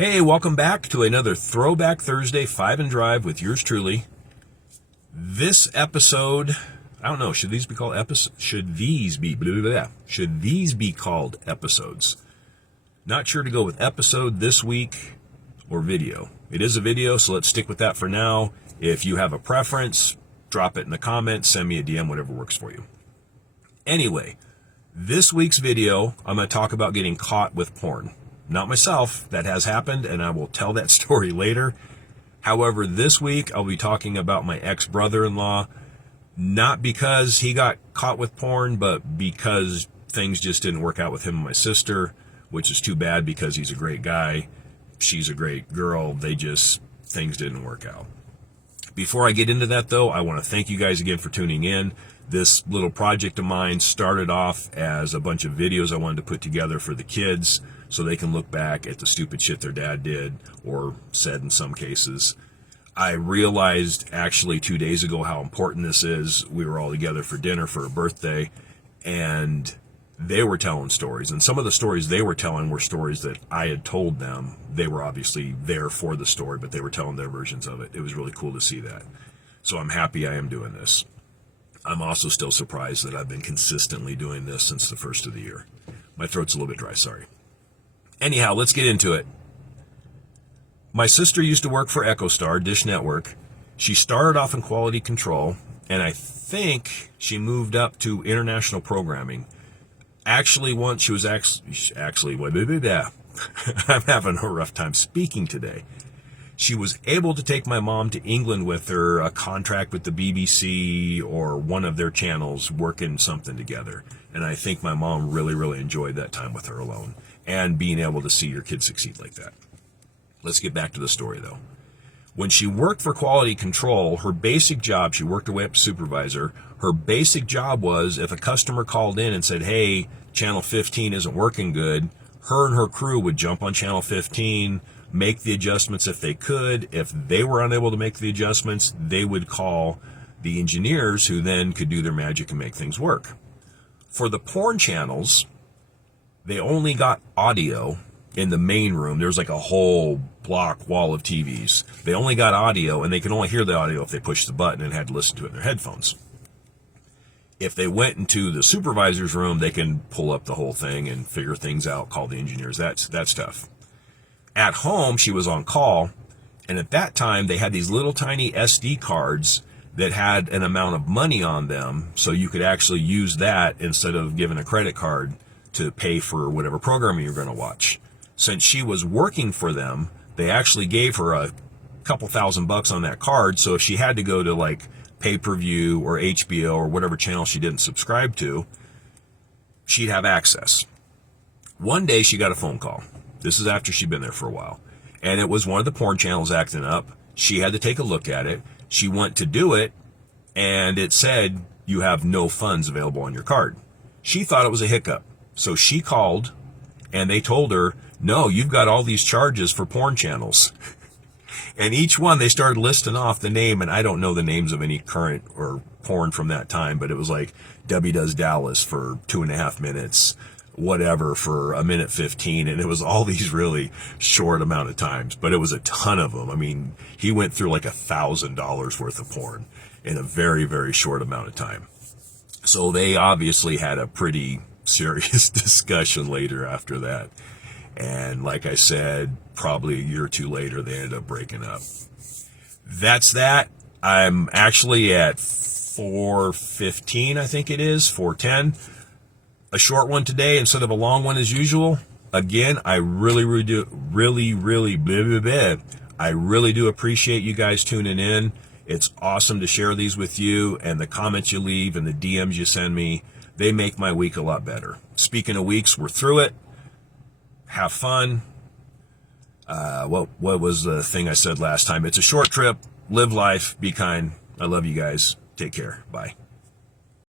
Hey, welcome back to another Throwback Thursday 5 and Drive with yours truly. This episode, I don't know, should these be called episodes? Should these be called episodes? Not sure to go with episode this week or video. It is a video, so let's stick with that for now. If you have a preference, drop it in the comments, send me a DM, whatever works for you. Anyway, this week's video, I'm going to talk about getting caught with porn. Not myself, that has happened, and I will tell that story later. However, this week I'll be talking about my ex-brother-in-law, not because he got caught with porn, but because things just didn't work out with him and my sister, which is too bad because he's a great guy. She's a great girl. Things didn't work out. Before I get into that, though, I want to thank you guys again for tuning in. This little project of mine started off as a bunch of videos I wanted to put together for the kids so they can look back at the stupid shit their dad did or said in some cases. I realized actually 2 days ago how important this is. We were all together for dinner for a birthday, and they were telling stories. And some of the stories they were telling were stories that I had told them. They were obviously there for the story, but they were telling their versions of it. It was really cool to see that. So I'm happy I am doing this. I'm also still surprised that I've been consistently doing this since the first of the year. My throat's a little bit dry, sorry. Anyhow, let's get into it. My sister used to work for EchoStar, Dish Network. She started off in quality control, and I think she moved up to international programming. Actually, once she was I'm having a rough time speaking today. She was able to take my mom to England with her, a contract with the BBC or one of their channels, working something together. And I think my mom really, really enjoyed that time with her alone and being able to see your kid succeed like that. Let's get back to the story, though. When she worked for quality control, her basic job, she worked her way up to supervisor, her basic job was if a customer called in and said, hey, channel 15 isn't working good, her and her crew would jump on channel 15, make the adjustments if they could. If they were unable to make the adjustments, they would call the engineers who then could do their magic and make things work. For the porn channels, they only got audio in the main room. There's like a whole block wall of TVs. They only got audio, and they could only hear the audio if they pushed the button and had to listen to it in their headphones. If they went into the supervisor's room, they can pull up the whole thing and figure things out, call the engineers, that stuff. At home, she was on call, and at that time, they had these little tiny SD cards that had an amount of money on them, so you could actually use that instead of giving a credit card to pay for whatever programming you're going to watch. Since she was working for them, they actually gave her a couple $1,000 on that card, so if she had to go to like pay-per-view or HBO or whatever channel she didn't subscribe to, she'd have access. One day she got a phone call. This is after she'd been there for a while. And it was one of the porn channels acting up. She had to take a look at it. She went to do it, and it said, you have no funds available on your card. She thought it was a hiccup. So she called, and they told her, no, you've got all these charges for porn channels. And each one, they started listing off the name, and I don't know the names of any current or porn from that time, but it was like Debbie Does Dallas for 2.5 minutes, whatever for 1:15, and it was all these really short amount of times, but it was a ton of them. I mean, he went through like $1,000 worth of porn in a very, very short amount of time. So they obviously had a pretty serious discussion later after that. And like I said, probably a year or two later, they ended up breaking up. That's that. I'm actually at 4:15, I think it is, 4:10. A short one today instead of a long one as usual. Again, I really do appreciate you guys tuning in. It's awesome to share these with you, and the comments you leave and the DMs you send me, they make my week a lot better. Speaking of weeks, we're through it. Have fun. What was the thing I said last time? It's a short trip. Live life. Be kind. I love you guys. Take care. Bye.